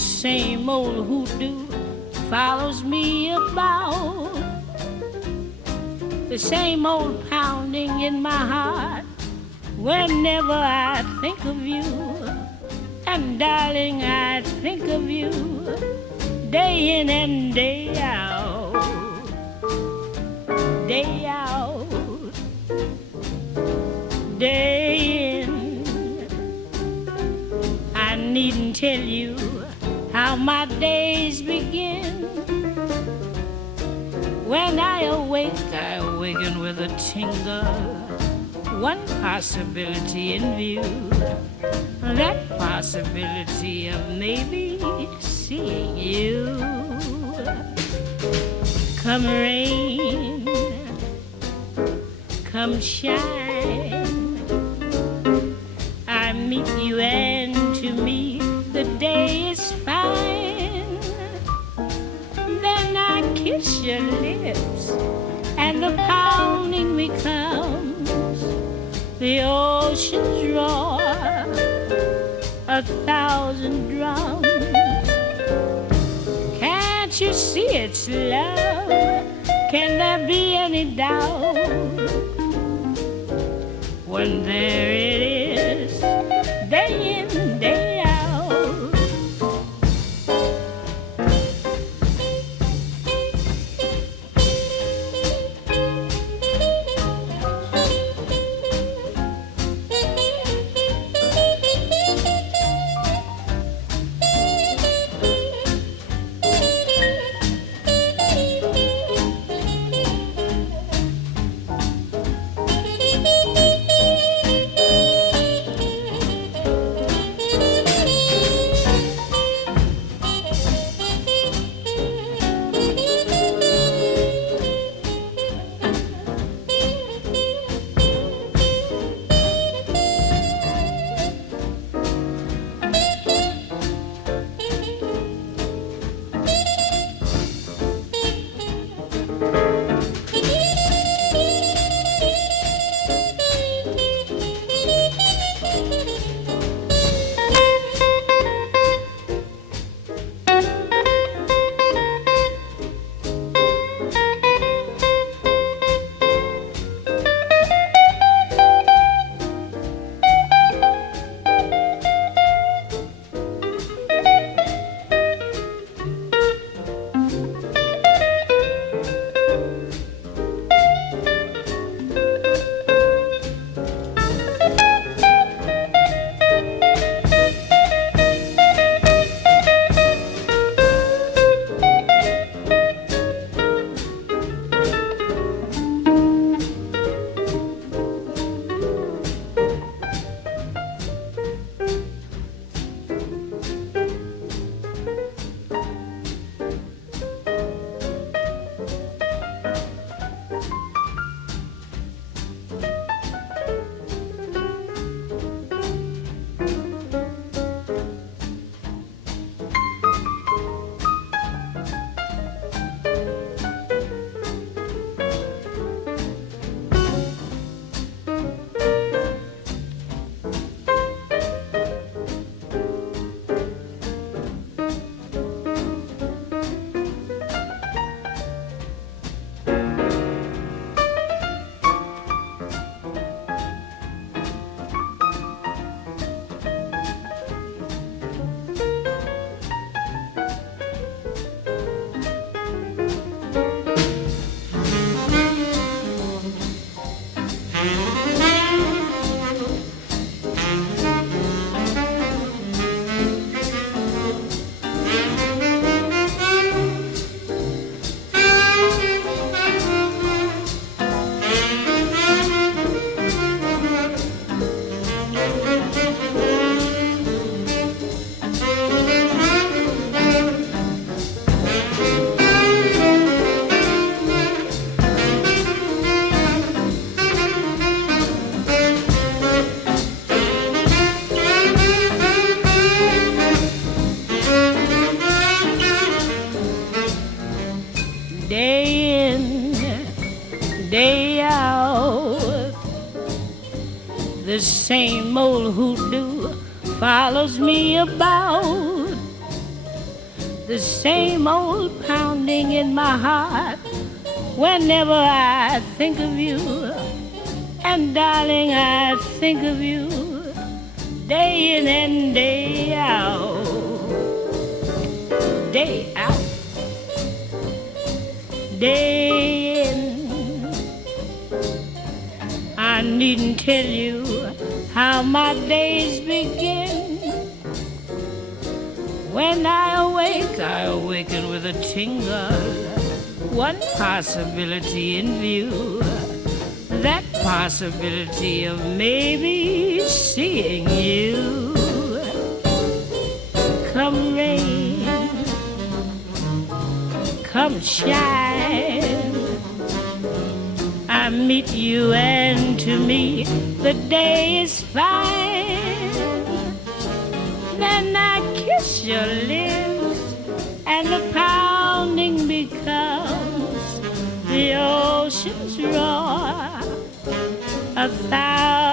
same old hoodoo follows me about. The same old pounding in my heart whenever I think of you. And darling, I think of you day in and day out. Day out. Day in. I needn't tell you how my days begin. When I awaken with a tingle, one possibility in view, that possibility of maybe seeing you. Come rain, come shine, I meet you and to me the day is fine. Then I kiss your lips and the pounding becomes the ocean's roar, 1,000 drums. Can't you see it's love? Can there be any doubt? When there it is, day in, day out. day out. The same old hoodoo follows me about. the same old pounding in my heart whenever I think of you. And darling, I think of you day in and day out, day out, day in. I needn't tell you how my days begin. When I awaken with a tingle, one possibility in view, that possibility of maybe seeing you. Come rain, come shine, I meet you and to me the day is fine. Then I kiss your lips and the pounding becomes the ocean's roar. 1,000